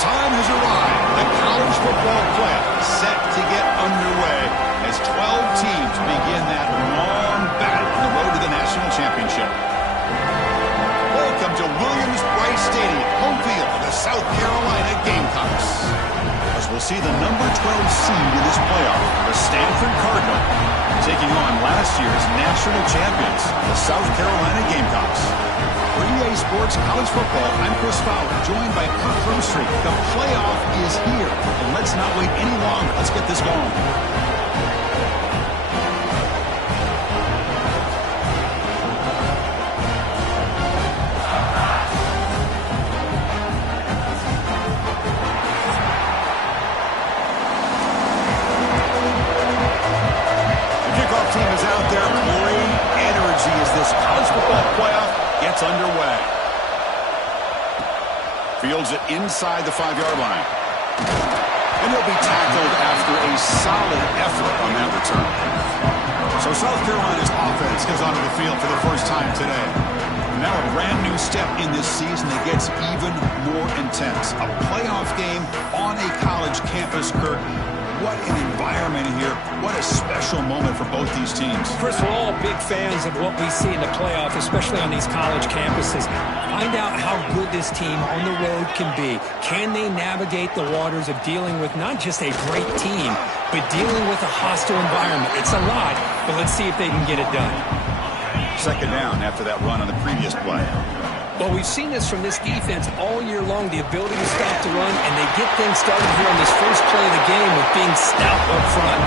time has arrived. The college football playoff set to get underway as 12 teams begin that long battle on the road to the national championship. Welcome to Williams-Brice Stadium, home field of the South Carolina Gamecocks. As we'll see the number 12 seed in this playoff, the Stanford Cardinal, taking on last year's national champions, the South Carolina Gamecocks. For EA Sports College Football, I'm Chris Fowler, joined by Kirk Herbstreit. The playoff is here, and let's not wait any longer. Let's get this going. Team is out there. Great energy as this college football playoff gets underway. Fields it inside the 5-yard line. And he'll be tackled after a solid effort on that return. So South Carolina's offense goes onto the field for the first time today. Now a brand new step in this season that gets even more intense. A playoff game on a college campus, Kirk. What an environment here. What a special moment for both these teams. First, we're all big fans of what we see in the playoff, especially on these college campuses. Find out how good this team on the road can be. Can they navigate the waters of dealing with not just a great team, but dealing with a hostile environment? It's a lot, but let's see if they can get it done. Second down after that run on the previous play. Well, we've seen this from this defense all year long, the ability to stop the run, and they get things started here on this first play of the game with being stout up front.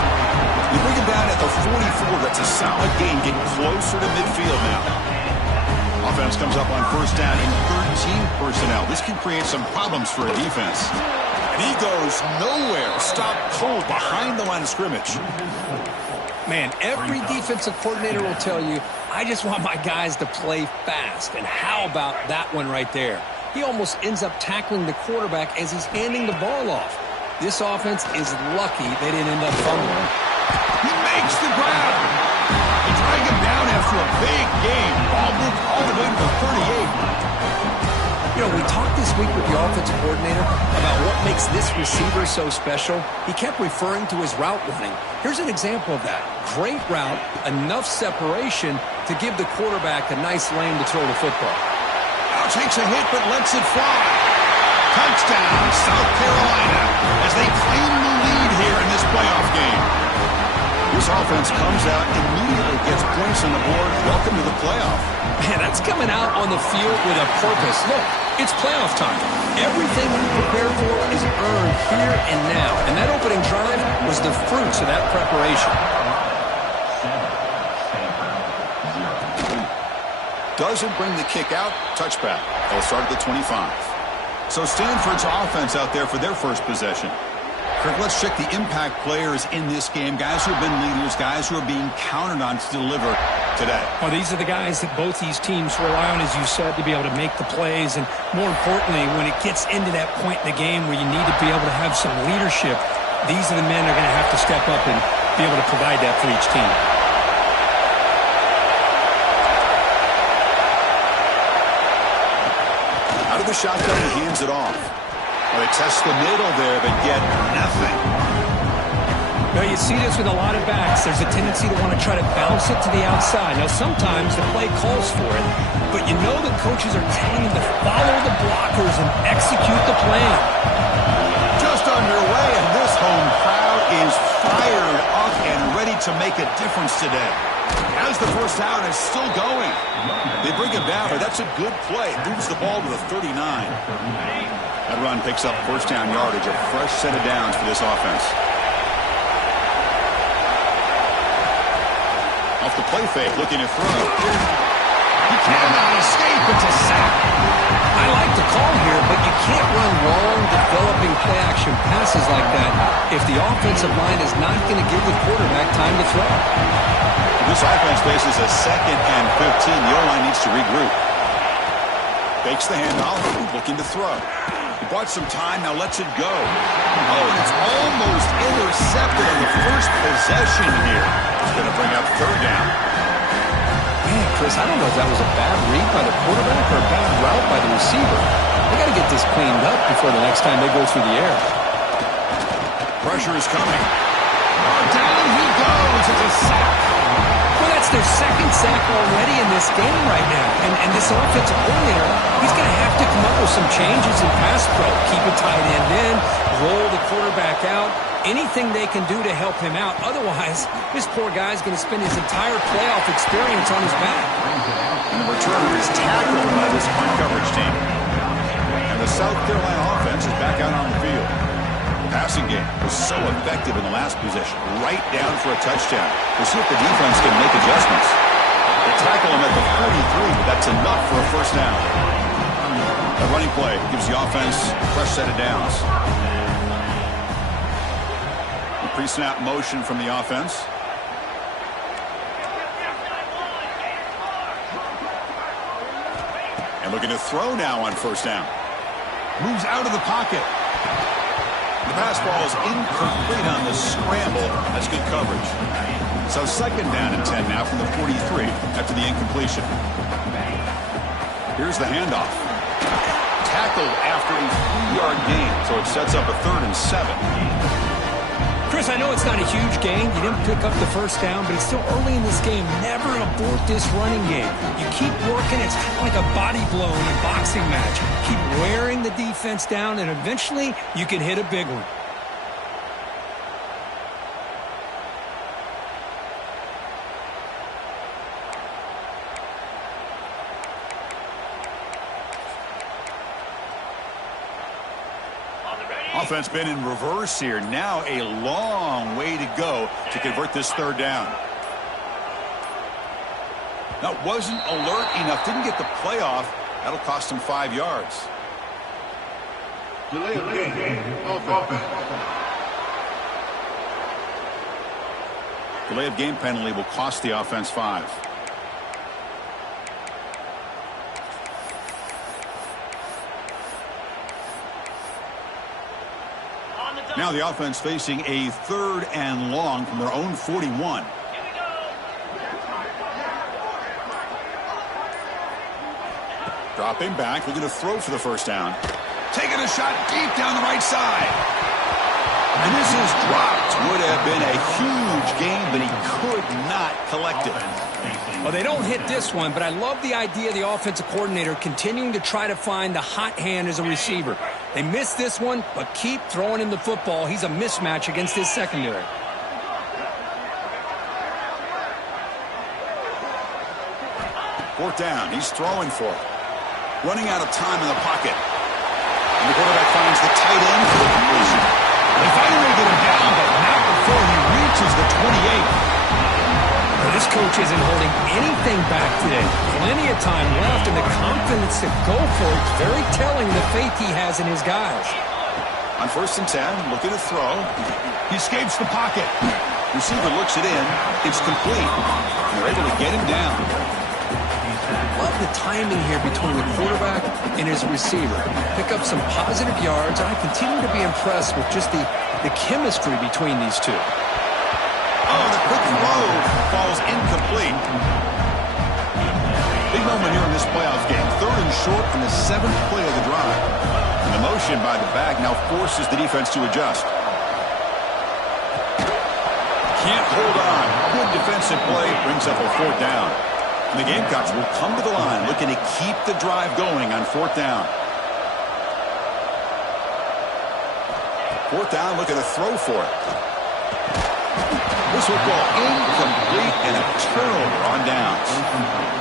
You bring it down at the 44. That's a solid gain, getting closer to midfield now. Offense comes up on first down in 13 personnel. This can create some problems for a defense. And he goes nowhere. Stop cold behind the line of scrimmage. Man, every defensive coordinator will tell you, I just want my guys to play fast. And how about that one right there? He almost ends up tackling the quarterback as he's handing the ball off. This offense is lucky they didn't end up fumbling. He makes the grab. They drag him down after a big game. Ball moved all the way to the 38. You know, we talked this week with the offensive coordinator about what makes this receiver so special. He kept referring to his route running. Here's an example of that. Great route, enough separation to give the quarterback a nice lane to throw the football. Now takes a hit but lets it fly. Touchdown, South Carolina, as they claim the lead here in this playoff game. This offense comes out, immediately gets points on the board. Welcome to the playoff. Man, that's coming out on the field with a purpose. Look, it's playoff time. Everything we prepare for is earned here and now. And that opening drive was the fruits of that preparation. Doesn't bring the kick out. Touchback. They'll start at the 25. So Stanford's offense out there for their first possession. Kirk, let's check the impact players in this game. Guys who have been leaders, guys who are being counted on to deliver today. Well, these are the guys that both these teams rely on, as you said, to be able to make the plays. And more importantly, when it gets into that point in the game where you need to be able to have some leadership, these are the men that are going to have to step up and be able to provide that for each team. Out of the shotgun, he hands it off. Well, they test the middle there, but get nothing. Now, you see this with a lot of backs. There's a tendency to want to try to bounce it to the outside. Now, sometimes the play calls for it, but you know the coaches are telling you to follow the blockers and execute the plan. Just underway, and this home crowd is fired up and ready to make a difference today. As the first down is still going. They bring him down, but that's a good play. Moves the ball to the 39. That run picks up first down yardage, a fresh set of downs for this offense. Off the play fake, looking to throw. He cannot escape. It's a sack. I like the call here, but you can't run long, developing play-action passes like that if the offensive line is not going to give the quarterback time to throw. This offense faces a 2nd and 15. The O-line needs to regroup. Fakes the handoff, looking to throw. He bought some time, now lets it go. Oh, and it's almost intercepted on the first possession here. It's going to bring up third down. Man, Chris, I don't know if that was a bad read by the quarterback or a bad route by the receiver. They got to get this cleaned up before the next time they go through the air. Pressure is coming. Oh, down he goes. It's a sack. Well, that's their second sack already in this game right now. And this offensive coordinator, he's going to have to come up with some changes in pass pro. Keep a tight end in, roll the quarterback out. Anything they can do to help him out. Otherwise, this poor guy's going to spend his entire playoff experience on his back. And the returner is tackled by this punt coverage team. And the South Carolina offense is back out on the field. The passing game was so effective in the last possession. Right down for a touchdown. We'll see if the defense can make adjustments. They tackle him at the 43, but that's enough for a first down. A running play gives the offense a fresh set of downs. Pre-snap motion from the offense. And looking to throw now on first down. Moves out of the pocket. The pass ball is incomplete on the scramble. That's good coverage. So second down and 10 now from the 43 after the incompletion. Here's the handoff. Tackled after a 3-yard gain, so it sets up a 3rd and 7. Chris, I know it's not a huge gain. You didn't pick up the first down, but it's still early in this game. Never abort this running game. You keep working. It's kind of like a body blow in a boxing match. Keep wearing the defense down, and eventually you can hit a big one. Offense been in reverse here. Now a long way to go to convert this third down. That wasn't alert enough. Didn't get the play off. That'll cost him 5 yards. Delay of game. Offense. Delay of game penalty will cost the offense 5. Now the offense facing a 3rd and long from their own 41. Dropping back, looking to throw for the first down. Taking a shot deep down the right side. And this is dropped. Would have been a huge gain, but he could not collect it. Well, they don't hit this one, but I love the idea of the offensive coordinator continuing to try to find the hot hand as a receiver. They missed this one, but keep throwing him the football. He's a mismatch against his secondary. Fourth down. He's throwing for it. Running out of time in the pocket. And the quarterback finds the tight end for the completion. They finally get him down, but not before he reaches the 28. Well, this coach isn't holding anything back today. Plenty of time left, and the confidence to go for it is very telling the faith he has in his guys. On first and 10, looking to throw. He escapes the pocket. Receiver looks it in. It's complete. And they're able to get him down. Love the timing here between the quarterback and his receiver. Pick up some positive yards. I continue to be impressed with just the chemistry between these two. Oh, the quick throw falls incomplete. Big moment here in this playoff game. 3rd and short on the 7th play of the drive. And the motion by the back now forces the defense to adjust. Can't hold on. Good defensive play brings up a 4th down. And the Gamecocks will come to the line looking to keep the drive going on 4th down. 4th down, looking to throw for it. This will go incomplete and a turnover on downs.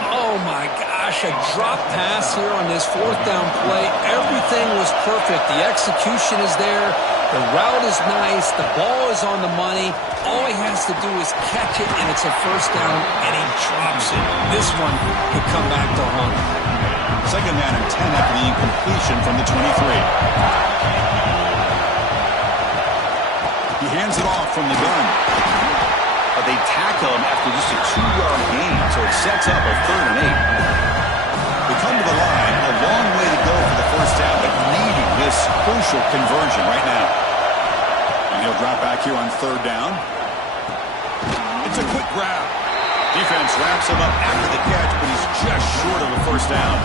Oh, my gosh, a drop pass here on this 4th down play. Everything was perfect. The execution is there. The route is nice. The ball is on the money. All he has to do is catch it, and it's a first down, and he drops it. This one could come back to haunt him. Second down and 10 after the incompletion from the 23. He hands it off from the gun. But they tackle him after just a 2-yard gain, so it sets up a 3rd and 8. They come to the line, a long way to go for the first down, but needing this crucial conversion right now. And he'll drop back here on 3rd down. It's a quick grab. Defense wraps him up after the catch, but he's just short of a first down.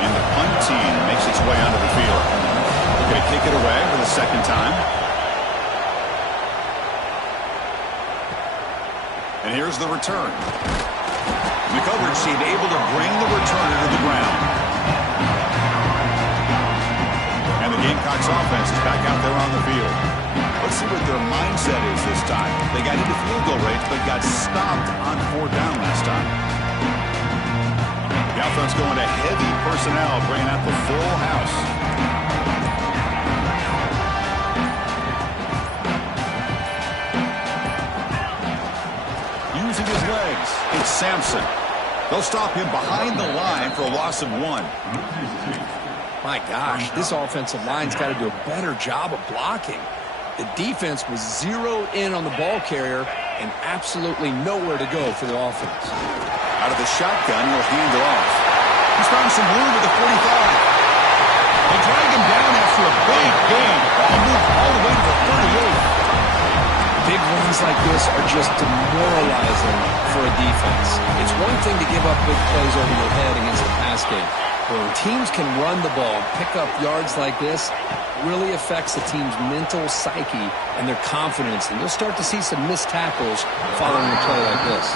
And the punt team makes its way onto the field. They're going to kick it away for the second time. And here's the return. The coverage team able to bring the returner to the ground. And the Gamecocks offense is back out there on the field. Let's see what their mindset is this time. They got into field goal range, but got stopped on 4th down last time. The offense going to heavy personnel, bringing out the full house. Using his legs, it's Sampson. They'll stop him behind the line for a loss of 1. My gosh, this offensive line's got to do a better job of blocking. The defense was zeroed in on the ball carrier and absolutely nowhere to go for the offense. Out of the shotgun, he'll hand it off. He's found some room at the 45. They drag him down after a big gain. Ball moved all the way to the 38. Big runs like this are just demoralizing for a defense. It's one thing to give up big plays over your head against the pass game. But when teams can run the ball and pick up yards like this, it really affects the team's mental psyche and their confidence. And you'll start to see some missed tackles following a play like this.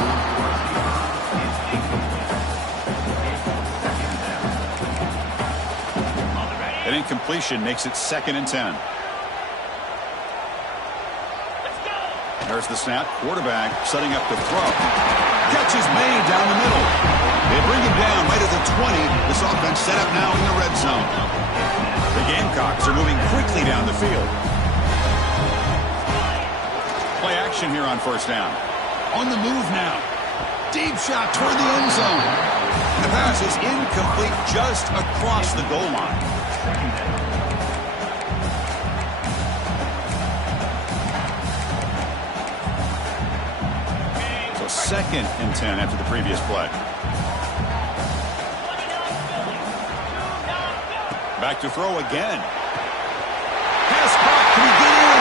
An incompletion makes it 2nd and 10. There's the snap. Quarterback setting up to throw. Catch is made down the middle. They bring him down right at the 20. This offense set up now in the red zone. The Gamecocks are moving quickly down the field. Play action here on 1st down. On the move now. Deep shot toward the end zone. The pass is incomplete just across the goal line. So 2nd and 10 after the previous play. Back to throw again. Pass caught. Can he get in?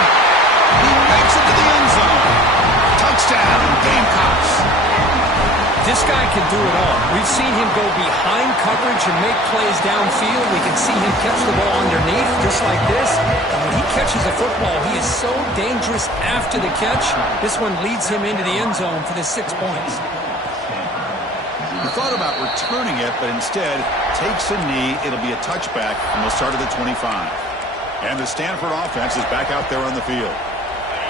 He makes it to the end zone. Touchdown, Gamecocks. This guy can do it all. We've seen him go behind coverage and make plays downfield. We can see him catch the ball underneath just like this. And when he catches a football, he is so dangerous after the catch. This one leads him into the end zone for the 6 points. He thought about returning it, but instead takes a knee. It'll be a touchback, and they'll start at the 25. And the Stanford offense is back out there on the field.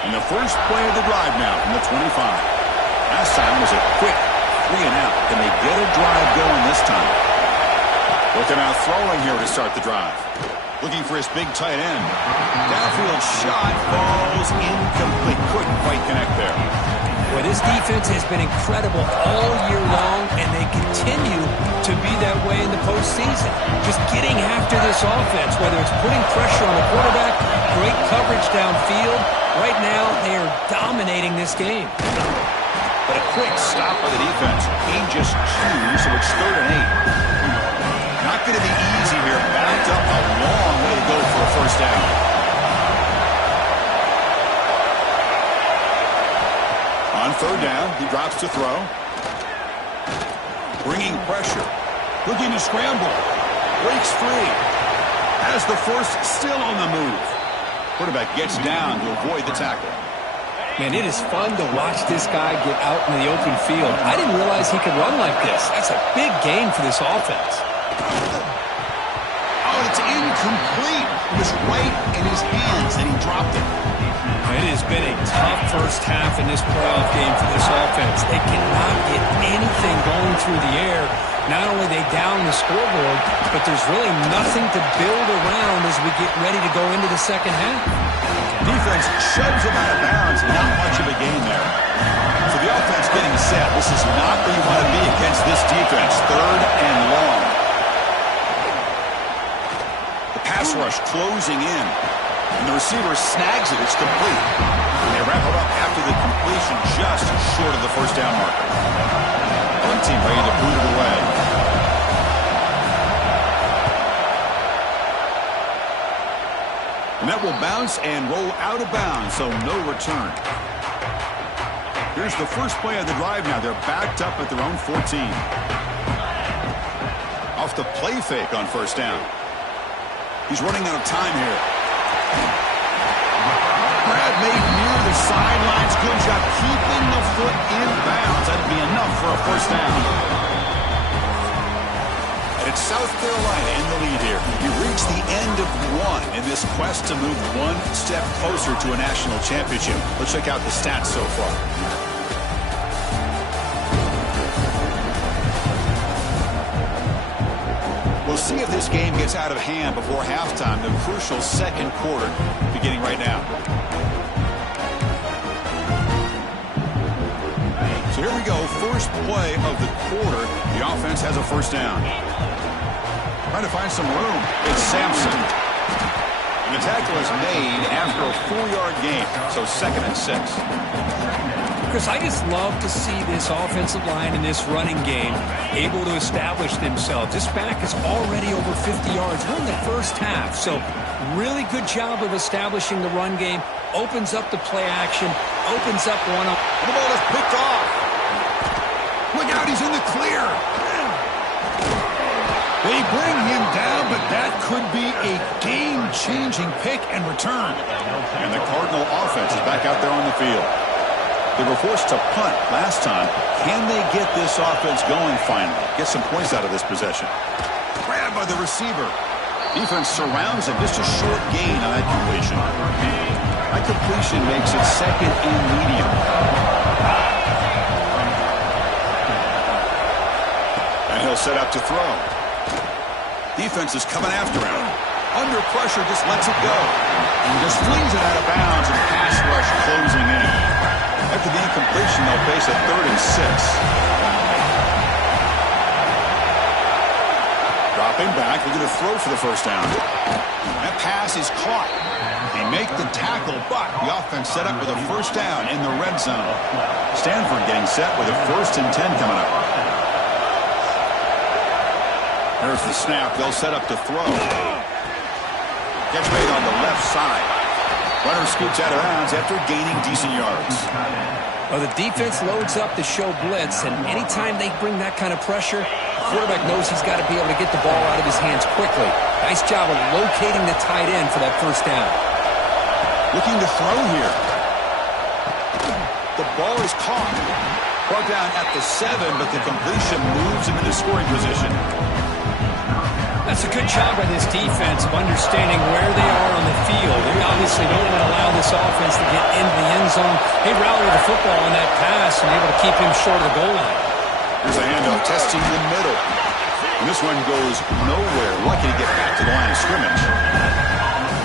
And the first play of the drive now from the 25. Last time was a quick 3 and out. Can they get a drive going this time? Looking out throwing here to start the drive. Looking for his big tight end. Downfield shot falls incomplete. Couldn't quite connect there. Well, this defense has been incredible all year long, and they continue to be that way in the postseason. Just getting after this offense, whether it's putting pressure on the quarterback, great coverage downfield. Right now, they are dominating this game. But a quick stop by the defense. He just chews, so it's 3rd and 8. Not going to be easy here. Backed up a long way to go for a first down. On 3rd down, he drops to throw. Bringing pressure. Looking to scramble. Breaks free. Has the force still on the move. Quarterback gets down to avoid the tackle. Man, it is fun to watch this guy get out in the open field. I didn't realize he could run like this. That's a big gain for this offense. Oh, it's incomplete. It was right in his hands, and he dropped it. It has been a tough first half in this playoff game for this offense. They cannot get anything going through the air. Not only they down the scoreboard, but there's really nothing to build around as we get ready to go into the second half. Defense shoves him out of bounds. Not much of a gain there. So the offense getting set. This is not where you want to be against this defense. 3rd and long. The pass rush closing in. And the receiver snags it. It's complete. And they wrap it up after the completion just short of the first down marker. One team ready to boot it away. And that will bounce and roll out of bounds, so no return. Here's the first play of the drive now. They're backed up at their own 14. Off the play fake on first down. He's running out of time here. Grab made near the sidelines. Good job keeping the foot in bounds. That'd be enough for a first down. And it's South Carolina in the lead here. You reach the end of one in this quest to move one step closer to a national championship. Let's check out the stats so far. We'll see if this game gets out of hand before halftime, the crucial second quarter beginning right now. So here we go, first play of the quarter. The offense has a first down. Trying to find some room. It's Sampson. And the tackle is made after a 4-yard gain, so 2nd and 6. Chris, I just love to see this offensive line in this running game able to establish themselves. This back is already over 50 yards. We're in the first half, so really good job of establishing the run game. Opens up the play action, opens up one. The ball is picked off. Look out, he's in the clear. They bring him down, but that could be a game-changing pick and return. And the Cardinal offense is back out there on the field. They were forced to punt last time. Can they get this offense going finally? Get some points out of this possession. Grabbed by the receiver. Defense surrounds him. Just a short gain on that completion. That completion makes it 2nd and medium. And he'll set up to throw. Defense is coming after him. Under pressure, just lets it go. And just flings it out of bounds and pass rush closing in. After the incompletion, they'll face a 3rd and 6. Dropping back, looking to throw for the first down. That pass is caught. They make the tackle, but the offense set up with a first down in the red zone. Stanford getting set with a 1st and 10 coming up. There's the snap. They'll set up to throw. Catch made on the left side. Runner scoots out of bounds after gaining decent yards. Well, the defense loads up to show blitz, and anytime they bring that kind of pressure, the quarterback knows he's got to be able to get the ball out of his hands quickly. Nice job of locating the tight end for that first down. Looking to throw here. The ball is caught. Brought down at the 7, but the completion moves him into scoring position. That's a good job by this defense of understanding where they are on the field. They obviously don't want to allow this offense to get into the end zone. They rallied the football on that pass and able to keep him short of the goal line. Here's a handoff testing the middle. And this one goes nowhere. Lucky to get back to the line of scrimmage.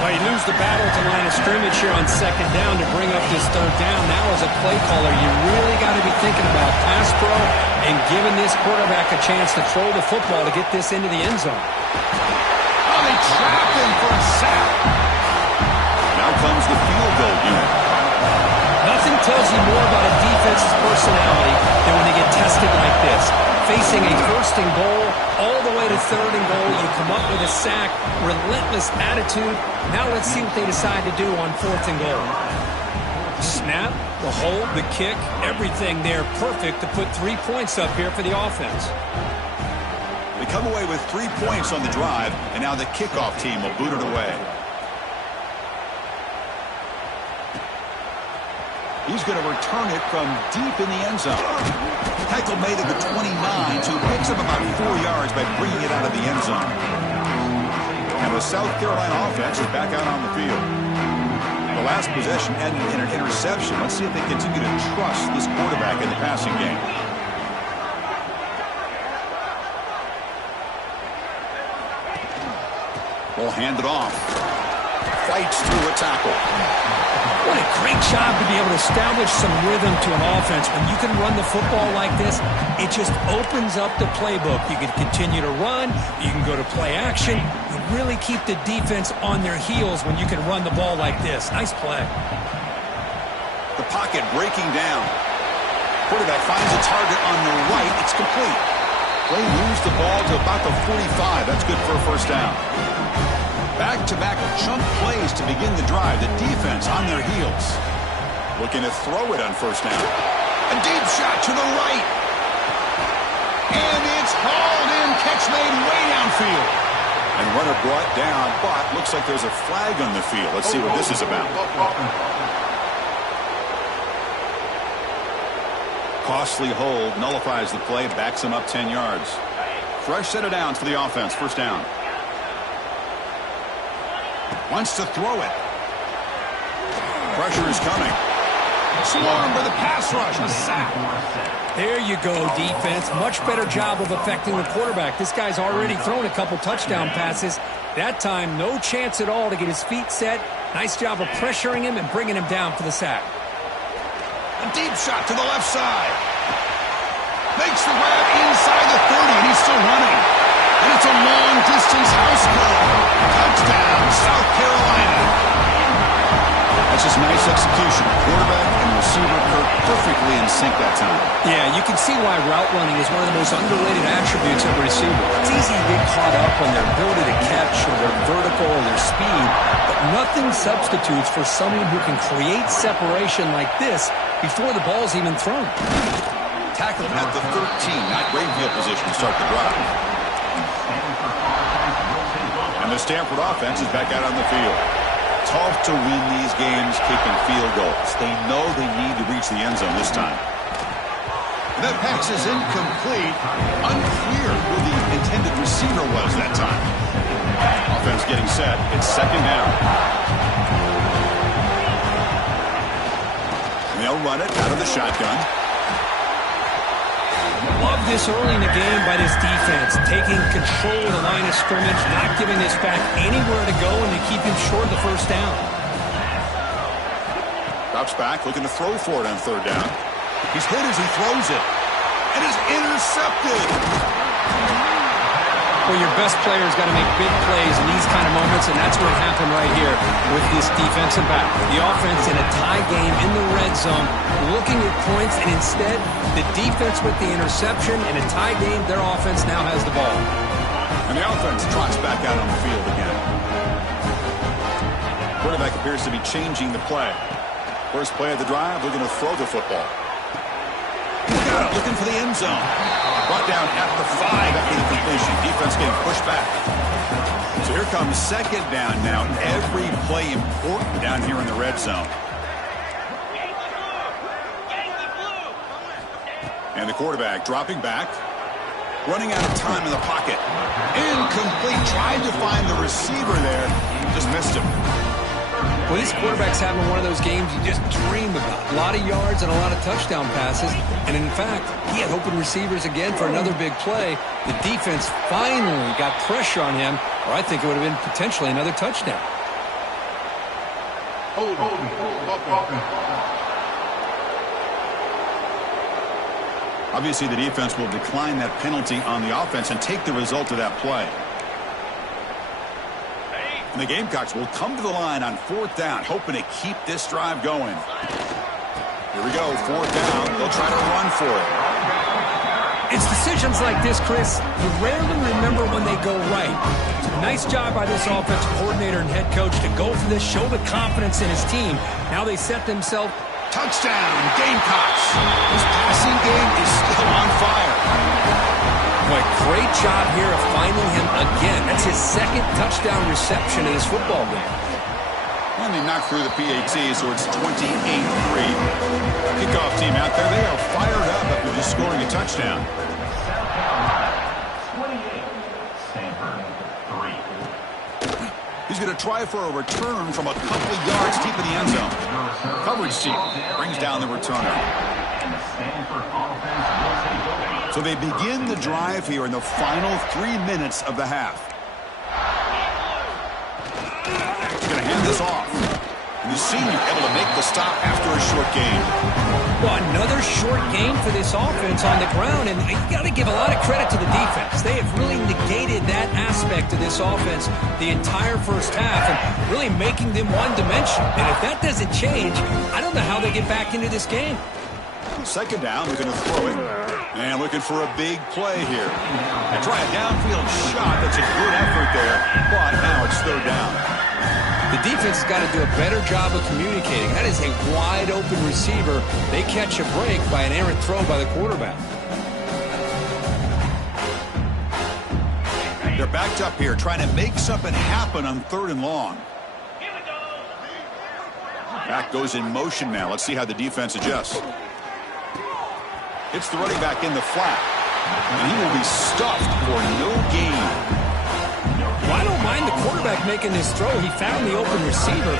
Well, you lose the battle at the line of scrimmage here on 2nd down to bring up this 3rd down. Now as a play caller, you really got to be thinking about pass pro and giving this quarterback a chance to throw the football to get this into the end zone. Oh, they trapped him for a sack. Now comes the field goal unit. Nothing tells you more about a defense's personality than when they get tested like this. Facing a 1st and goal, all the way to 3rd and goal, you come up with a sack, relentless attitude. Now let's see what they decide to do on 4th and goal. Snap, the hold, the kick, everything there perfect to put 3 points up here for the offense. They come away with 3 points on the drive, and now the kickoff team will boot it away. He's going to return it from deep in the end zone. Tackle made at the 29, so he picks up about 4 yards by bringing it out of the end zone. And the South Carolina offense is back out on the field. The last possession ended in an interception. Let's see if they continue to trust this quarterback in the passing game. Will hand it off. Fights through a tackle. What a great job to be able to establish some rhythm to an offense. When you can run the football like this, it just opens up the playbook. You can continue to run. You can go to play action. You really keep the defense on their heels when you can run the ball like this. Nice play. The pocket breaking down. Quarterback finds a target on the right. It's complete. They lose the ball to about the 45. That's good for a first down. Back-to-back chunk plays to begin the drive. The defense on their heels. Looking to throw it on first down. A deep shot to the right. And it's hauled in. Catch made way downfield. And runner brought down, but looks like there's a flag on the field. Let's see what this is about. Costly hold, nullifies the play, backs him up 10 yards. Fresh set of downs for the offense, first down. Wants to throw it. Pressure is coming. Swarmed by the pass rush. A sack. There you go, defense. Much better job of affecting the quarterback. This guy's already thrown a couple touchdown passes. That time, no chance at all to get his feet set. Nice job of pressuring him and bringing him down for the sack. A deep shot to the left side. Makes the grab inside the 30, and he's still running. And it's a long-distance house call. Touchdown, South Carolina. That's just nice execution. Quarterback and receiver perfectly in sync that time. Yeah, you can see why route running is one of the most underrated attributes of a receiver. It's easy to get caught up on their ability to catch or their vertical or their speed, but nothing substitutes for someone who can create separation like this before the ball's even thrown. Tackled at the 13, not great field position to start the drive. And the Stanford offense is back out on the field. Tough to win these games kicking field goals. They know they need to reach the end zone this time. And that pass is incomplete. Unclear who the intended receiver was that time. Offense getting set. It's second down. And they'll run it out of the shotgun. Love this early in the game by this defense, taking control of the line of scrimmage, not giving this back anywhere to go, and to keep him short of the first down. Drops back, looking to throw for it on third down. He's hit as he throws it. And is intercepted. Well, your best player's got to make big plays in these kind of moments, and that's what happened right here with this defensive back. The offense in a tie game in the red zone, looking at points, and instead, the defense with the interception. In a tie game, their offense now has the ball. And the offense trots back out on the field again. Quarterback appears to be changing the play. First play of the drive, looking to throw the football. He's got it, looking for the end zone. Brought down at the 5 after the completion. Defense getting pushed back. So here comes second down now. Every play important down here in the red zone. And the quarterback dropping back. Running out of time in the pocket. Incomplete. Tried to find the receiver there. Just missed him. Well, this quarterback's having one of those games you just dream about. A lot of yards and a lot of touchdown passes. And in fact, he had open receivers again for another big play. The defense finally got pressure on him, or I think it would have been potentially another touchdown. Obviously, the defense will decline that penalty on the offense and take the result of that play. And the Gamecocks will come to the line on fourth down, hoping to keep this drive going. Here we go, fourth down. They'll try to run for it. It's decisions like this, Chris, you rarely remember when they go right. Nice job by this offensive coordinator and head coach to go for this, show the confidence in his team. Now they set themselves. Touchdown, Gamecocks. His passing game is still on fire. Boy, great job here of finding him again. That's his second touchdown reception in this football game. And they knocked through the PAT, so it's 28-3. Kickoff team out there, they are fired up after just scoring a touchdown. He's going to try for a return from a couple of yards deep in the end zone. Coverage team brings down the returner. So they begin the drive here in the final 3 minutes of the half. He's going to hand this off. And the senior able to make the stop after a short game. Well, another short game for this offense on the ground, and you got to give a lot of credit to the defense. They have really negated that aspect of this offense the entire first half and really making them one-dimensional. And if that doesn't change, I don't know how they get back into this game. Second down, looking to throw it. And looking for a big play here. And try a downfield shot. That's a good effort there. But now it's third down. The defense has got to do a better job of communicating. That is a wide-open receiver. They catch a break by an errant throw by the quarterback. They're backed up here, trying to make something happen on 3rd and long. Back goes in motion now. Let's see how the defense adjusts. It's the running back in the flat, and he will be stuffed for no gain. Well, I don't mind the quarterback making this throw. He found the open receiver.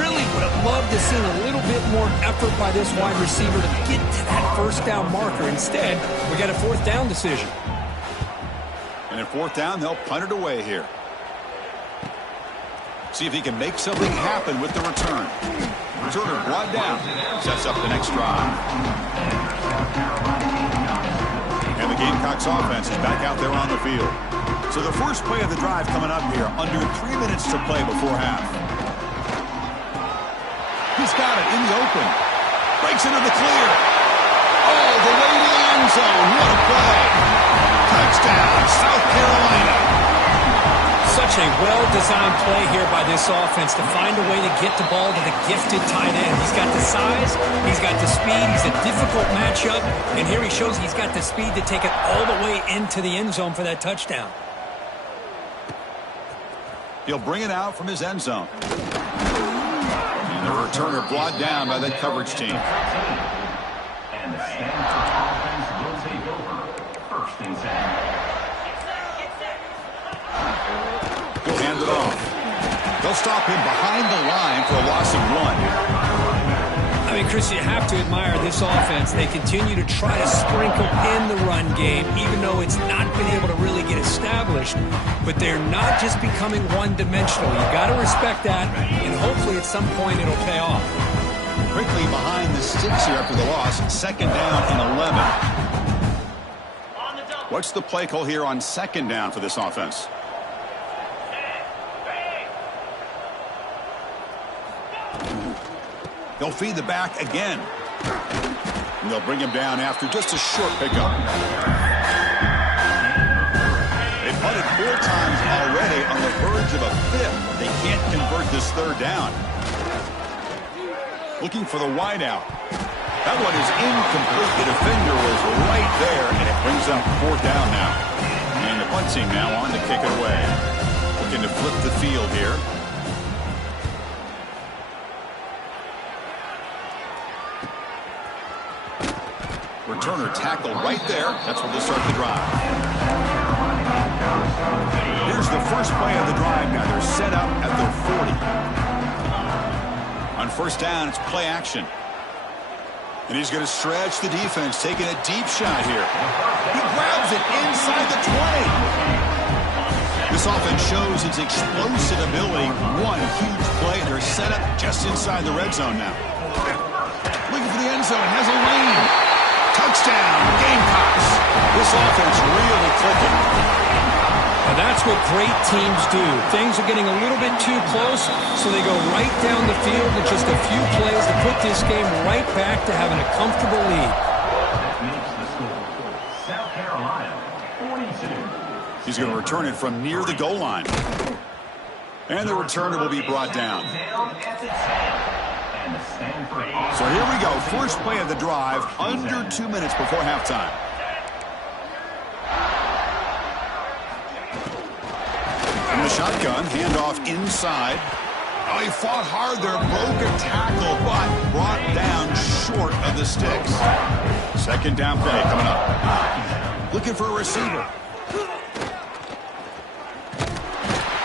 Really would have loved to see a little bit more effort by this wide receiver to get to that 1st down marker. Instead, we got a 4th down decision. And at 4th down, they'll punt it away here. See if he can make something happen with the return. Returner brought down. Sets up the next drive. And the Gamecocks offense is back out there on the field. So the first play of the drive coming up here. Under 3 minutes to play before half. He's got it in the open. Breaks into the clear. Oh, the way to the end zone. What a play. Touchdown, South Carolina. Such a well-designed play here by this offense to find a way to get the ball to the gifted tight end. He's got the size, he's got the speed, he's a difficult matchup, and here he shows he's got the speed to take it all the way into the end zone for that touchdown. He'll bring it out from his end zone. And the returner brought down by that coverage team. And the Stanford offense will take over 1st and 10. He'll hand it off. They'll stop him behind the line for a loss of 1. I mean, Chris, you have to admire this offense. They continue to try to sprinkle in the run game, even though it's not been able to really get established. But they're not just becoming one-dimensional. You've got to respect that, and hopefully at some point it'll pay off. Quickly behind the sticks here after the loss. 2nd down and 11. What's the play call here on 2nd down for this offense? They'll feed the back again. And they'll bring him down after just a short pickup. They punted 4 times already on the verge of a 5th. They can't convert this 3rd down. Looking for the wideout. That one is incomplete. The defender was right there, and it brings up 4th down now. And the punt team now on to kick it away. Looking to flip the field here. Returner tackled right there. That's where they'll start the drive. Here's the first play of the drive now. They're set up at their 40. On 1st down, it's play action. And he's going to stretch the defense, taking a deep shot here. He grabs it inside the 20. This offense shows its explosive ability. One huge play. They're set up just inside the red zone now. Looking for the end zone. Has a lane. Touchdown, Gamecocks. This offense really clicking. Now that's what great teams do. Things are getting a little bit too close, so they go right down the field with just a few plays to put this game right back to having a comfortable lead. That makes the score South Carolina 42. He's going to return it from near the goal line. And the returner will be brought down. So here we go. First play of the drive, under 2 minutes before halftime. From the shotgun, handoff inside. Oh, he fought hard there, broke a tackle, but brought down short of the sticks. 2nd down play coming up. Looking for a receiver.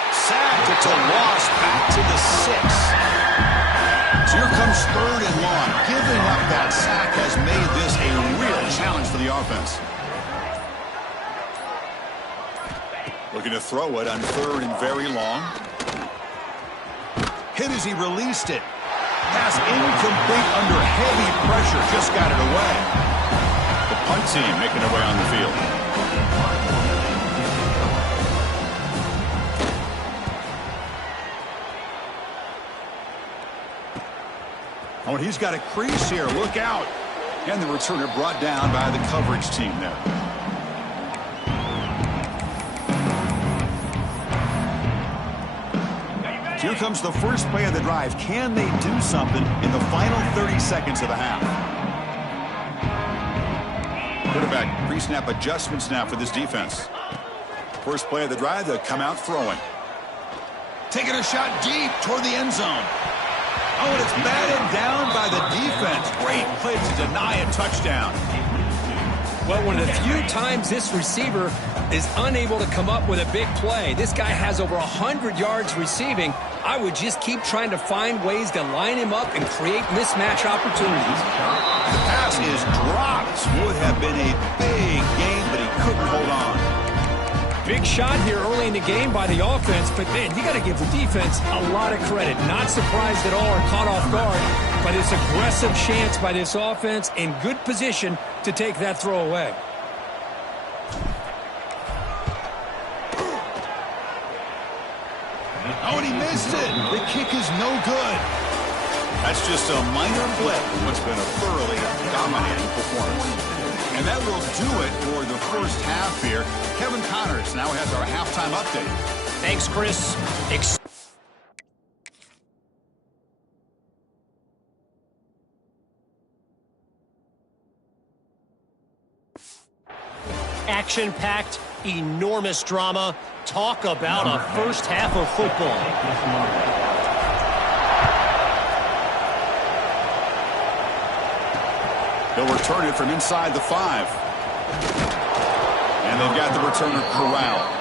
Sacked, it's a loss, back to the 6. So here comes 3rd and long. Giving up that sack has made this a real challenge for the offense. Looking to throw it on 3rd and very long. Hit as he released it. Pass incomplete under heavy pressure. Just got it away. The punt team making their way on the field. Oh, and he's got a crease here. Look out. And the returner brought down by the coverage team there. Here comes the first play of the drive. Can they do something in the final 30 seconds of the half? Quarterback pre-snap adjustments now for this defense. First play of the drive, they'll come out throwing. Taking a shot deep toward the end zone. Oh, and it's batted down by the defense. Great play to deny a touchdown. Well, one of the few times this receiver is unable to come up with a big play. This guy has over 100 yards receiving. I would just keep trying to find ways to line him up and create mismatch opportunities. The pass is dropped. Would have been a big game, but he couldn't hold on. Big shot here early in the game by the offense, but, man, you got to give the defense a lot of credit. Not surprised at all or caught off guard, but it's aggressive chance by this offense in good position to take that throw away. Oh, and he missed it. The kick is no good. That's just a minor blip in what's been a thoroughly dominating performance. And that will do it for the first half here. Kevin Connors now has our halftime update. Thanks, Chris. Action-packed, enormous drama. Talk about a first half of football. They'll return it from inside the 5. And they've got the returner corralled.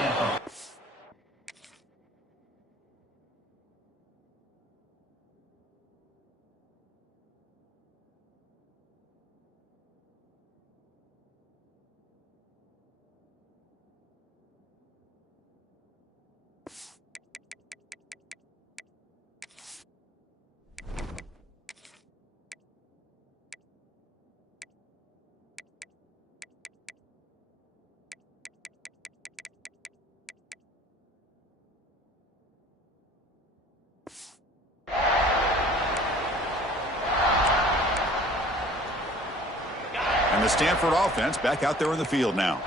And the Stanford offense back out there in the field now.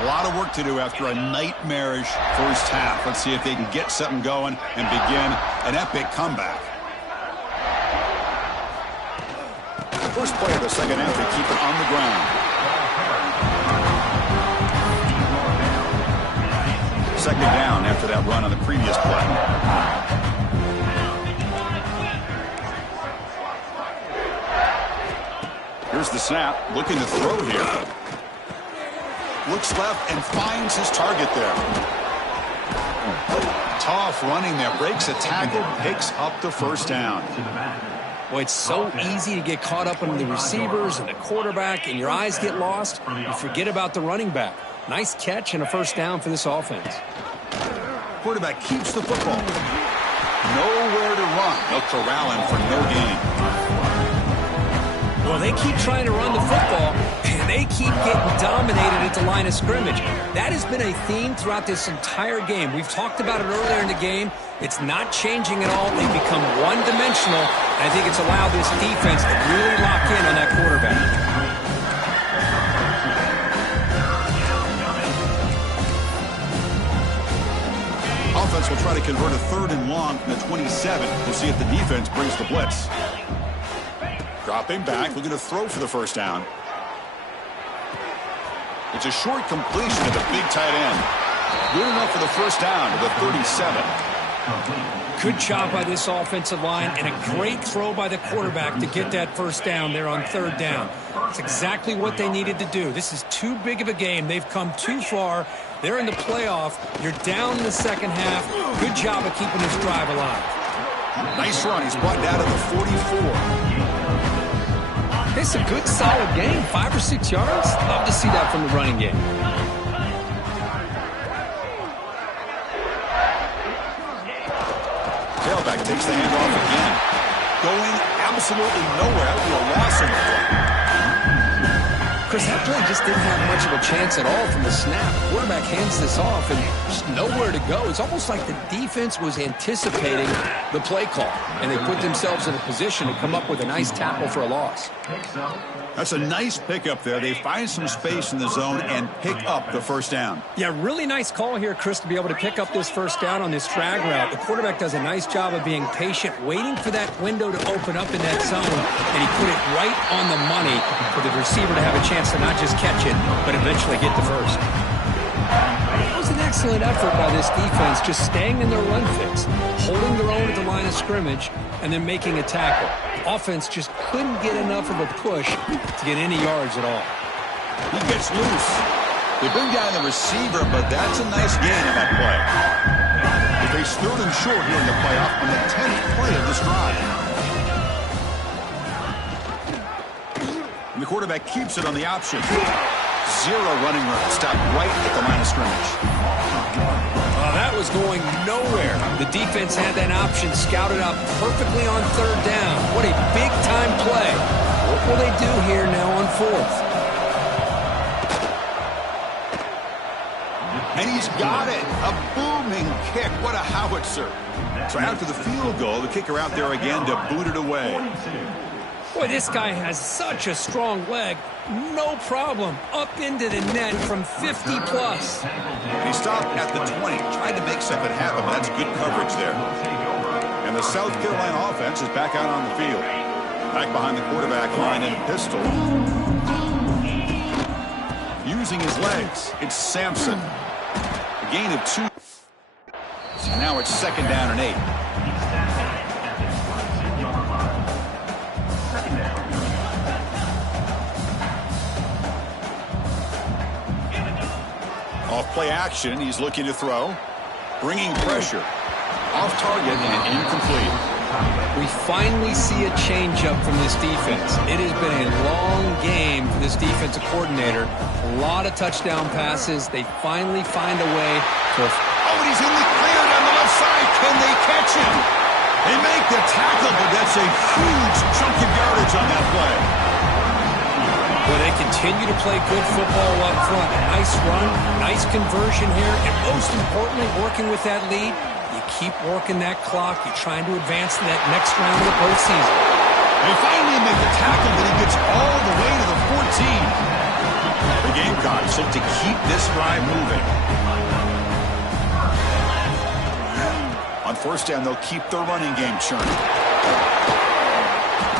A lot of work to do after a nightmarish first half. Let's see if they can get something going and begin an epic comeback. The first play of the second half, they keep it on the ground. Second down after that run on the previous play. Here's the snap, looking to throw here. Looks left and finds his target there. Tough running there, breaks a tackle, picks up the first down. Well, it's so easy to get caught up on the receivers and the quarterback, and your eyes get lost. You forget about the running back. Nice catch and a first down for this offense. Quarterback keeps the football. Nowhere to run. They'll corral him for no gain. Well, they keep trying to run the football, and they keep getting dominated at the line of scrimmage. That has been a theme throughout this entire game. We've talked about it earlier in the game. It's not changing at all. They've become one-dimensional. I think it's allowed this defense to really lock in on that quarterback. Offense will try to convert a 3rd and long from the 27. We'll see if the defense brings the blitz. Dropping back, looking to throw for the first down. It's a short completion to the big tight end. Good enough for the first down to the 37. Good job by this offensive line and a great throw by the quarterback to get that first down there on 3rd down. It's exactly what they needed to do. This is too big of a game. They've come too far. They're in the playoff. You're down in the second half. Good job of keeping this drive alive. Nice run. He's brought down to the 44. It's a good, solid game. 5 or 6 yards. Love to see that from the running game. Tailback takes the handoff again. Going absolutely nowhere. That was a loss in the play. Chris, that play just didn't have much of a chance at all from the snap. Quarterback hands this off and just nowhere to go. It's almost like the defense was anticipating the play call, and they put themselves in a position to come up with a nice tackle for a loss. That's a nice pickup there. They find some space in the zone and pick up the first down. Yeah, really nice call here, Chris, to be able to pick up this first down on this drag route. The quarterback does a nice job of being patient, waiting for that window to open up in that zone, and he put it right on the money for the receiver to have a chance to not just catch it, but eventually get the first. It was an excellent effort by this defense, just staying in their run fix, holding their own at the line of scrimmage, and then making a tackle. Offense just couldn't get enough of a push to get any yards at all. He gets loose. They bring down the receiver, but that's a nice gain on that play. They face 3rd and short here in the playoff on the 10th play of this drive. And the quarterback keeps it on the option. 0 running room. Stopped right at the line of scrimmage. That was going nowhere. The defense had that option scouted out perfectly on 3rd down. What a big-time play. What will they do here now on 4th? And he's got it. A booming kick. What a howitzer. So after the field goal, the kicker out there again to boot it away. Boy, this guy has such a strong leg. No problem. Up into the net from 50-plus. He stopped at the 20. Tried to make something happen, but that's good coverage there. And the South Carolina offense is back out on the field. Back behind the quarterback line in pistol. Using his legs, it's Sampson. A gain of 2. So now it's 2nd down and 8. Off play action, he's looking to throw. Bringing pressure. Off target and incomplete. We finally see a changeup from this defense. It has been a long game for this defensive coordinator. A lot of touchdown passes. They finally find a way to... Oh, and he's in the clear down the left side. Can they catch him? They make the tackle, but that's a huge chunk of yardage on that play. Well, they continue to play good football up front. A nice run, nice conversion here, and most importantly, working with that lead, you keep working that clock. You're trying to advance to that next round of the postseason. They finally make the tackle, but he gets all the way to the 14. The Gamecocks look to keep this drive moving. On 1st down, they'll keep their running game churning.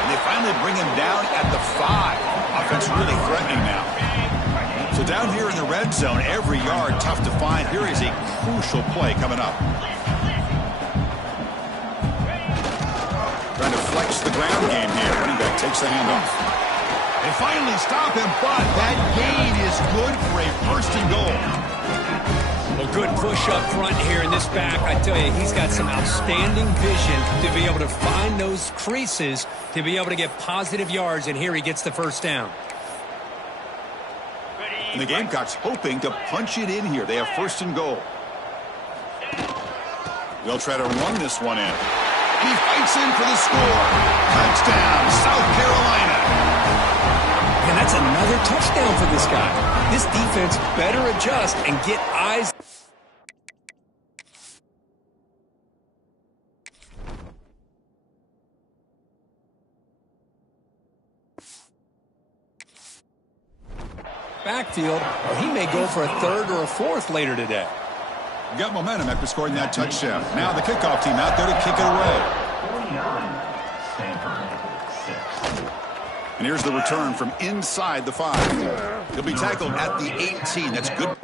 And they finally bring him down at the 5. Offense really threatening now. So down here in the red zone, every yard tough to find. Here is a crucial play coming up. Trying to flex the ground game here. Running back takes the handoff. They finally stop him, but that gain is good for a 1st and goal. Well, good push up front here in this back. I tell you, he's got some outstanding vision to be able to find those creases, to be able to get positive yards, and here he gets the 1st down. And the Gamecocks hoping to punch it in here. They have 1st and goal. They'll try to run this one in. He fights in for the score. Touchdown, South Carolina. And that's another touchdown for this guy. This defense better adjust and get eyes. Backfield, or he may go for a 3rd or a 4th later today. Got momentum after scoring that touchdown. Now the kickoff team out there to kick it away. And here's the return from inside the 5. He'll be tackled at the 18. That's good.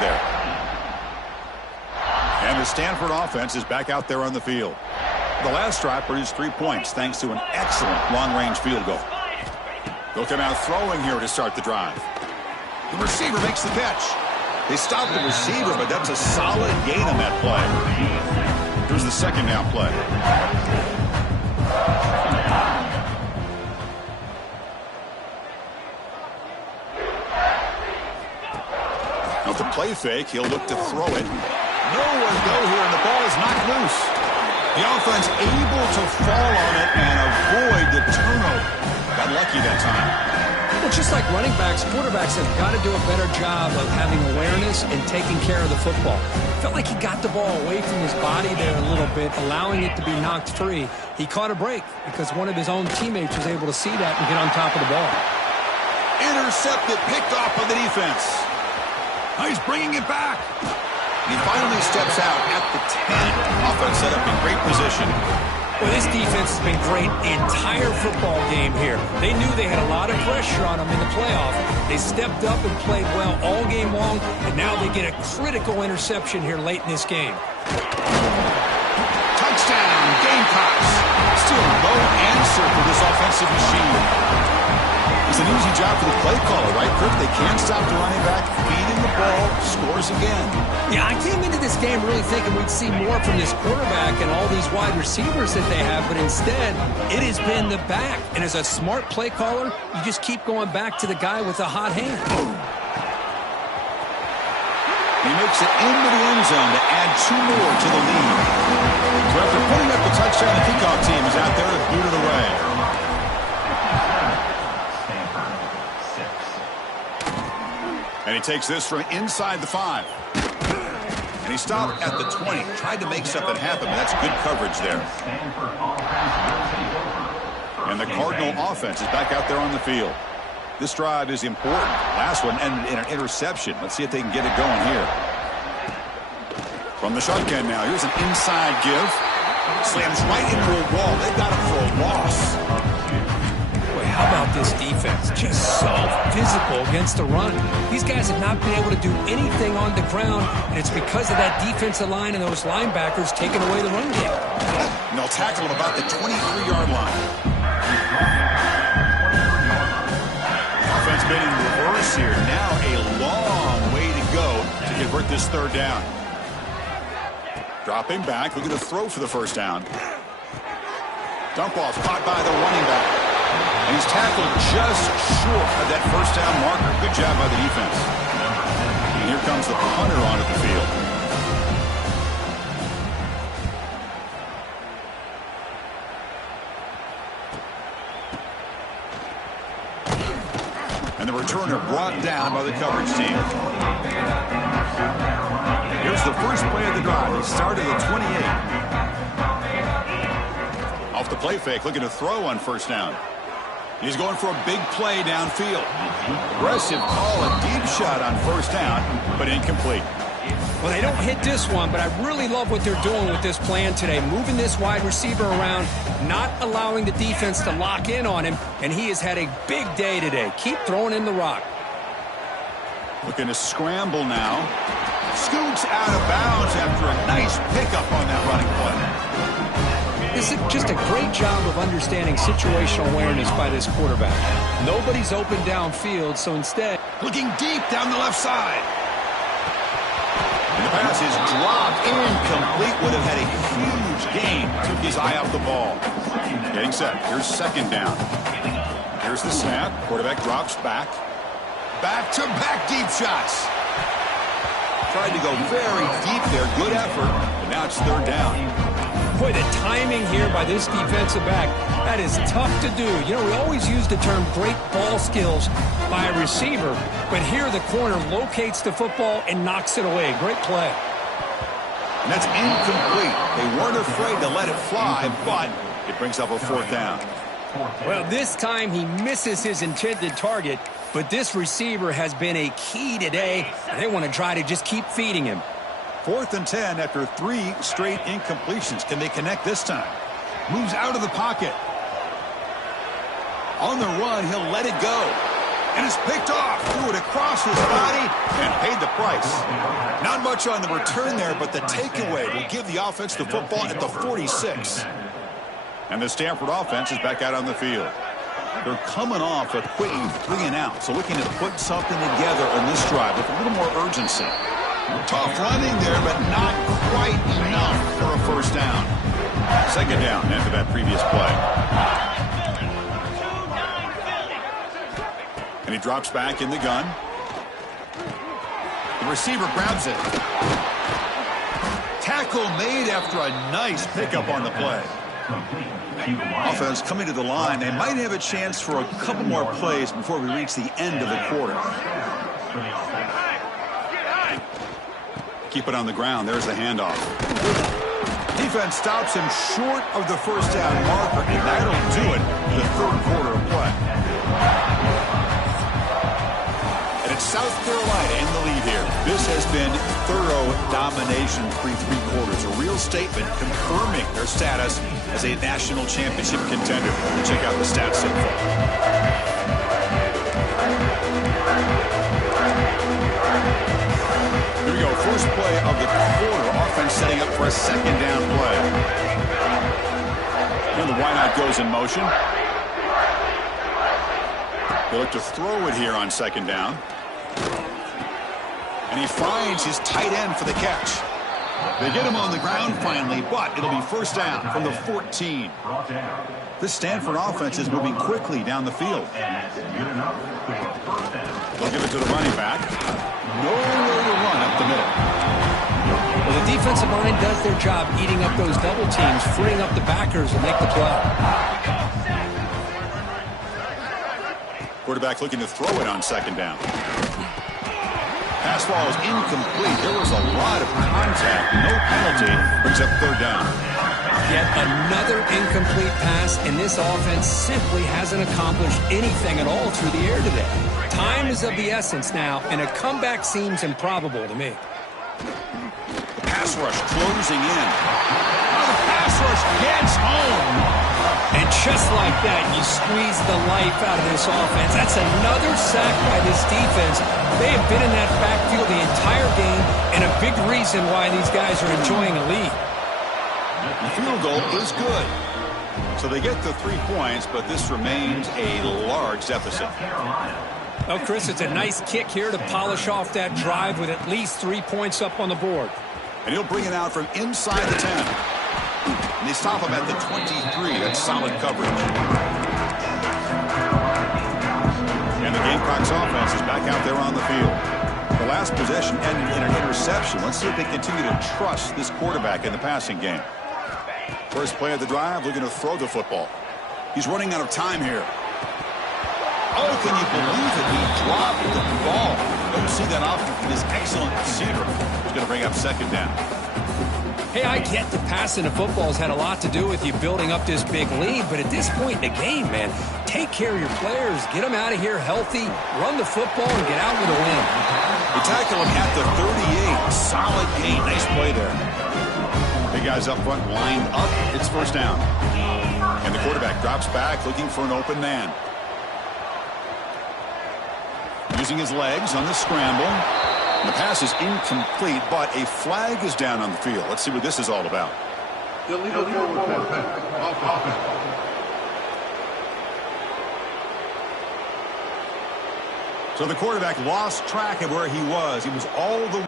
There. And the Stanford offense is back out there on the field. The last drive produced 3 points thanks to an excellent long-range field goal. They'll come out throwing here to start the drive. The receiver makes the catch. They stop the receiver, but that's a solid gain on that play. Here's the second down play. Now the play fake, he'll look to throw it. Nowhere to go here, and the ball is knocked loose. The offense able to fall on it and avoid the turnover. Got lucky that time. Well, just like running backs, quarterbacks have got to do a better job of having awareness and taking care of the football. Felt like he got the ball away from his body there a little bit, allowing it to be knocked free. He caught a break because one of his own teammates was able to see that and get on top of the ball. Intercepted, picked off by the defense. Now he's bringing it back. He finally steps out at the 10. Offense set up in great position. Well, this defense has been great the entire football game here. They knew they had a lot of pressure on them in the playoff. They stepped up and played well all game long, and now they get a critical interception here late in this game. Touchdown, Gamecocks. Still no answer for this offensive machine. It's an easy job for the play caller, right, Kirk? They can't stop the running back, feeding the ball, scores again. Yeah, I came into this game really thinking we'd see more from this quarterback and all these wide receivers that they have, but instead, it has been the back. And as a smart play caller, you just keep going back to the guy with the hot hand. He makes it into the end zone to add 2 more to the lead. So after putting up the touchdown, the kickoff team is out there to boot it away. And he takes this from inside the 5. And he stopped at the 20. Tried to make something happen, but that's good coverage there. And the Cardinal offense is back out there on the field. This drive is important. Last one ended in an interception. Let's see if they can get it going here. From the shotgun now. Here's an inside give. Slams right into a wall. They got him for a loss. How about this defense? Just so physical against the run. These guys have not been able to do anything on the ground, and it's because of that defensive line and those linebackers taking away the run game. And they'll tackle him about the 23-yard line. Offense been in reverse here. Now a long way to go to convert this third down. Dropping back, looking to throw for the first down. Dump off caught by the running back. And he's tackled just short of that first down marker. Good job by the defense. And here comes the punter onto the field. And the returner brought down by the coverage team. Here's the first play of the drive. He started at 28. Off the play fake, looking to throw on first down. He's going for a big play downfield. Aggressive call, a deep shot on first down, but incomplete. Well, they don't hit this one, but I really love what they're doing with this plan today. Moving this wide receiver around, not allowing the defense to lock in on him, and he has had a big day today. Keep throwing in the rock. Looking to scramble now. Scoots out of bounds after a nice pickup on that running play. This is just a great job of understanding situational awareness by this quarterback. Nobody's open downfield, so instead, looking deep down the left side. And the pass is dropped, incomplete. Would have had a huge gain. Took his eye off the ball. Getting set. Here's second down. Here's the snap. Quarterback drops back. Back-to-back deep shots. Tried to go very deep there. Good effort. But now it's third down. Boy, the timing here by this defensive back, that is tough to do. You know, we always use the term great ball skills by a receiver, but here the corner locates the football and knocks it away. Great play. And that's incomplete. They weren't afraid to let it fly, but it brings up a fourth down. Well, this time he misses his intended target, but this receiver has been a key today, and they want to try to just keep feeding him. 4th and 10 after 3 straight incompletions. Can they connect this time? Moves out of the pocket. On the run, he'll let it go. And it's picked off. Threw it across his body and paid the price. Not much on the return there, but the takeaway will give the offense the football at the 46. And the Stanford offense is back out on the field. They're coming off a quick 3 and out. So looking to put something together on this drive with a little more urgency. Tough running there, but not quite enough for a first down. Second down after that previous play. And he drops back in the gun. The receiver grabs it. Tackle made after a nice pickup on the play. Offense coming to the line. They might have a chance for a couple more plays before we reach the end of the quarter. Keep it on the ground. There's the handoff. Defense stops him short of the first down marker, and that'll do it for the third quarter of play. And it's South Carolina in the lead here. This has been thorough domination through three quarters. A real statement confirming their status as a national championship contender. Check out the stats so far. Here we go. First play of the quarter. Offense setting up for a second down play. And the wideout goes in motion. They look to throw it here on second down. And he finds his tight end for the catch. They get him on the ground finally, but it'll be first down from the 14. This Stanford offense is moving quickly down the field. They'll give it to the running back. Nowhere to run up the middle. Well, the defensive line does their job eating up those double teams, freeing up the backers and make the play. Quarterback looking to throw it on second down. Pass ball is incomplete. There was a lot of contact. No penalty. Brings up third down. Yet another incomplete pass, and this offense simply hasn't accomplished anything at all through the air today. Time is of the essence now, and a comeback seems improbable to me. The pass rush closing in. Oh, the pass rush gets home. And just like that, you squeeze the life out of this offense. That's another sack by this defense. They have been in that backfield the entire game, and a big reason why these guys are enjoying a lead. The field goal is good. So they get the 3 points, but this remains a large deficit. Well, Chris, it's a nice kick here to polish off that drive with at least 3 points up on the board. And he'll bring it out from inside the 10. And they stop him at the 23. That's solid coverage. And the Gamecocks offense is back out there on the field. The last possession ended in an interception. Let's see if they continue to trust this quarterback in the passing game. First play of the drive, looking to throw the football. He's running out of time here. Oh, can you believe it? He dropped the ball. Don't see that often from this excellent receiver. He's going to bring up second down. Hey, I get the passing of football has had a lot to do with you building up this big lead, but at this point in the game, man, take care of your players, get them out of here healthy, run the football, and get out with a win. They tackle him at the 38. Solid gain. Nice play there. Big guys up front lined up. It's first down. And the quarterback drops back looking for an open man. Using his legs on the scramble. The pass is incomplete, but a flag is down on the field. Let's see what this is all about. Illegal forward pass. Offense. So the quarterback lost track of where he was. He was all the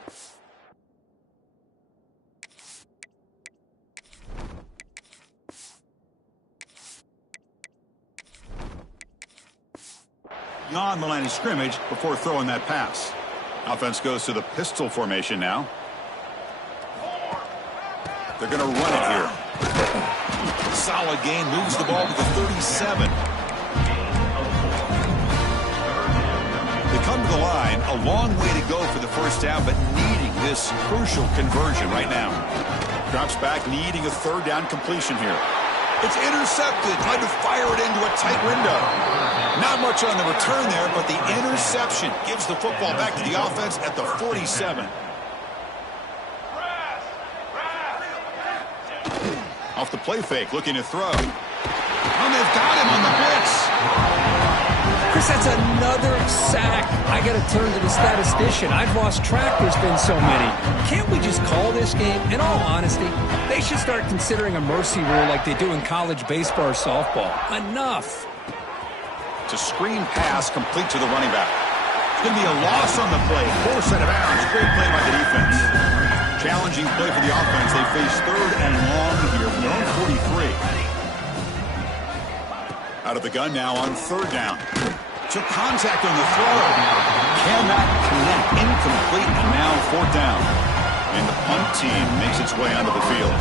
beyond the line of scrimmage before throwing that pass. Offense goes to the pistol formation now. They're going to run it here. Solid gain, moves the ball to the 37. They come to the line, a long way to go for the first down, but needing this crucial conversion right now. Drops back, needing a third down completion here. It's intercepted, trying to fire it into a tight window. Not much on the return there, but the interception gives the football back to the offense at the 47. Off the play fake, looking to throw. And they've got him on the blitz. Chris, that's another sack. I got to turn to the statistician. I've lost track. There's been so many. Can't we just call this game? In all honesty, they should start considering a mercy rule like they do in college baseball or softball. Enough. It's a screen pass complete to the running back. It's going to be a loss on the play. Forced out of bounds. Great play by the defense. Challenging play for the offense. They face 3rd and long here from their own 43. Out of the gun now on 3rd down. Took contact on the throw. Cannot connect. Incomplete. And now 4th down. And the punt team makes its way onto the field.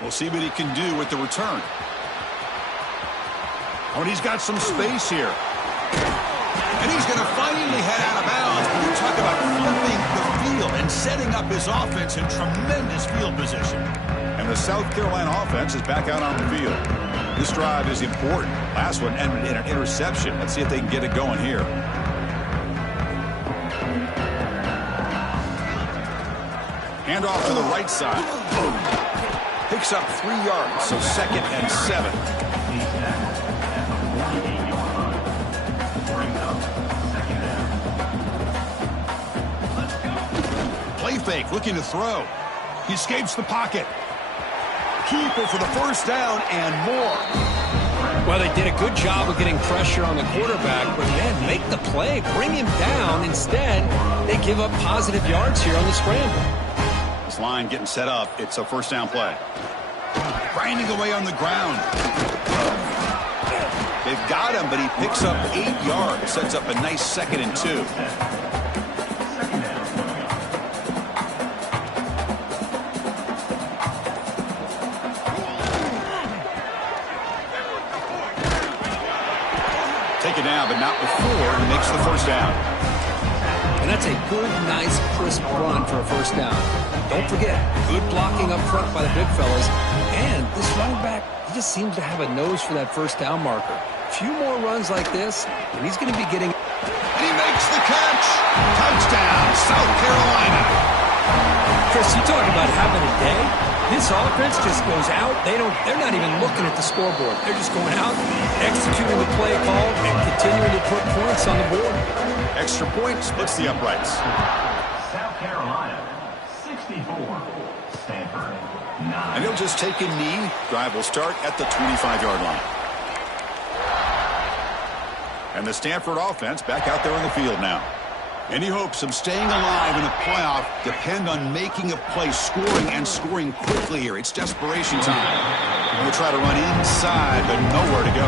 We'll see what he can do with the return. Oh, and he's got some space here. And he's going to finally head out of bounds. When you talk about flipping the field and setting up his offense in tremendous field position. And the South Carolina offense is back out on the field. This drive is important. Last one ended in an interception. Let's see if they can get it going here. Handoff to the right side. Picks up 3 yards, so 2nd and 7. Play fake, looking to throw. He escapes the pocket. Keeper for the 1st down and more. Well, they did a good job of getting pressure on the quarterback, but man, make the play, bring him down. Instead, they give up positive yards here on the scramble. This line getting set up. It's a 1st down play. Grinding away on the ground. They've got him, but he picks up 8 yards. Sets up a nice 2nd and 2. Take it down, but not before he makes the 1st down. And that's a good, nice, crisp run for a 1st down. Don't forget, good blocking up front by the big fellas. And this running back, he just seems to have a nose for that 1st down marker. A few more runs like this, and he's going to be getting... And he makes the catch. Touchdown, South Carolina. Chris, you talk about having a day. This offense just goes out. They're not even looking at the scoreboard. They're just going out, executing the play call, and continuing to put points on the board. Extra point splits the uprights. South Carolina, 64. Stanford, 9. And he'll just take a knee. Drive will start at the 25-yard line. And the Stanford offense back out there on the field now. Any hopes of staying alive in a playoff depend on making a play, scoring, and scoring quickly here. It's desperation time. We'll try to run inside, but nowhere to go.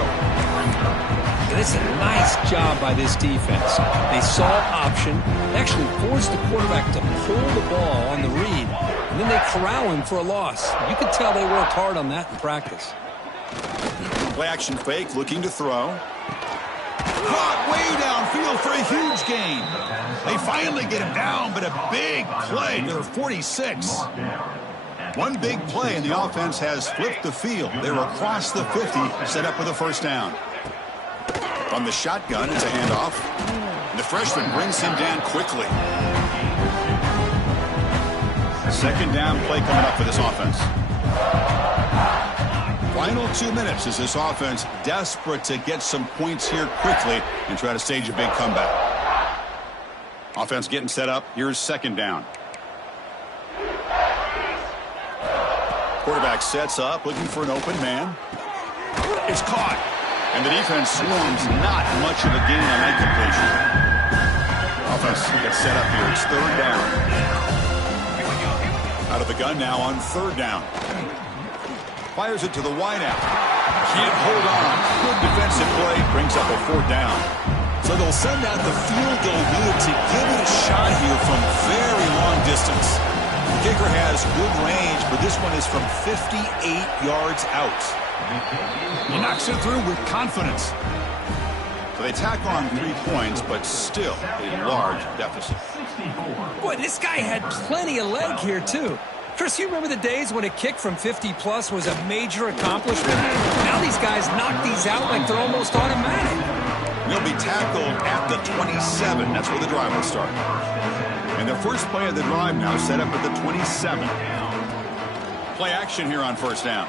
And it's a nice job by this defense. They saw option, actually forced the quarterback to pull the ball on the read, and then they corral him for a loss. You can tell they worked hard on that in practice. Play action fake, looking to throw. Caught way downfield for a huge gain. They finally get him down, but a big play to their 46. One big play, and the offense has flipped the field. They're across the 50, set up with a 1st down. From the shotgun, it's a handoff. And the freshman brings him down quickly. 2nd down play coming up for this offense. Final 2 minutes as this offense desperate to get some points here quickly and try to stage a big comeback. Offense getting set up. Here's 2nd down. Quarterback sets up, looking for an open man. It's caught. And the defense swarms. Not much of a gain on that completion. Offense gets set up here. It's 3rd down. Out of the gun now on 3rd down. Fires it to the wideout. Can't hold on. Good defensive play. Brings up a 4th down. So they'll send out the field goal unit to give it a shot here from very long distance. The kicker has good range, but this one is from 58 yards out. He knocks it through with confidence. So they tack on 3 points, but still a large deficit. Boy, this guy had plenty of leg here, too. Chris, you remember the days when a kick from 50-plus was a major accomplishment? Now these guys knock these out like they're almost automatic. He'll be tackled at the 27. That's where the drive will start. And the first play of the drive now set up at the 27. Play action here on 1st down.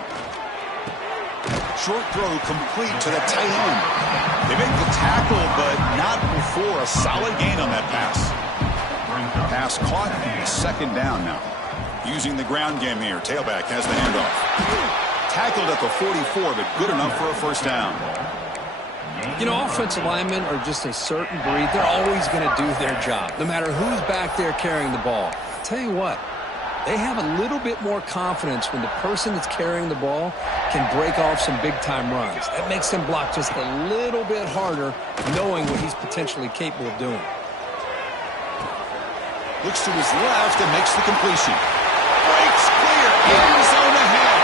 Short throw complete to the tight end. They make the tackle, but not before a solid gain on that pass. Pass caught, 2nd down now. Using the ground game here. Tailback has the handoff. Tackled at the 44, but good enough for a first down. You know, offensive linemen are just a certain breed. They're always going to do their job, no matter who's back there carrying the ball. I'll tell you what, they have a little bit more confidence when the person that's carrying the ball can break off some big-time runs. That makes them block just a little bit harder, knowing what he's potentially capable of doing. Looks to his left and makes the completion. Breaks clear. End zone ahead.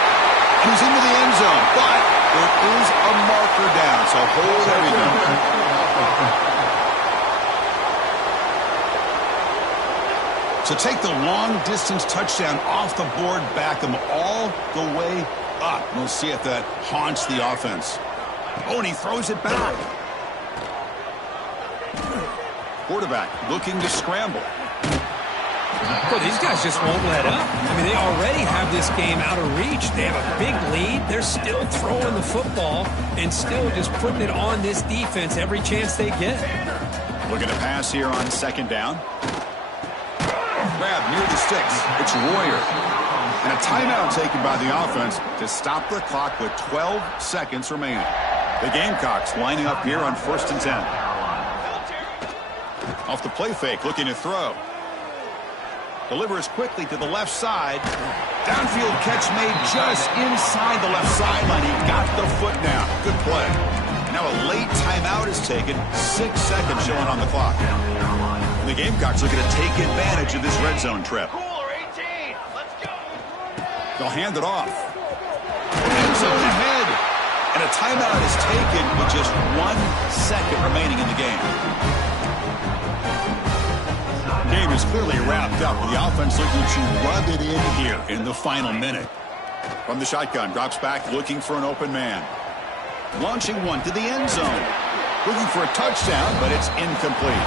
He's into the end zone, but there is a marker down, so hold everything. So take the long-distance touchdown off the board, back them all the way up. We'll see if that haunts the offense. Oh, and he throws it back. Quarterback looking to scramble. Well, these guys just won't let up. I mean, they already have this game out of reach. They have a big lead. They're still throwing the football and still just putting it on this defense every chance they get. Looking to pass here on second down. Grab near the sticks. It's Royer. And a timeout taken by the offense to stop the clock with 12 seconds remaining. The Gamecocks lining up here on 1st and 10. Off the play fake, looking to throw. Delivers quickly to the left side. Downfield catch made just inside the left sideline. He got the foot down. Good play. And now a late timeout is taken. 6 seconds showing on the clock. And the Gamecocks looking to take advantage of this red zone trip. They'll hand it off. End zone ahead. And a timeout is taken with just 1 second remaining in the game. Game is clearly wrapped up with the offense looking to rub it in here in the final minute. From the shotgun, drops back looking for an open man. Launching one to the end zone. Looking for a touchdown, but it's incomplete.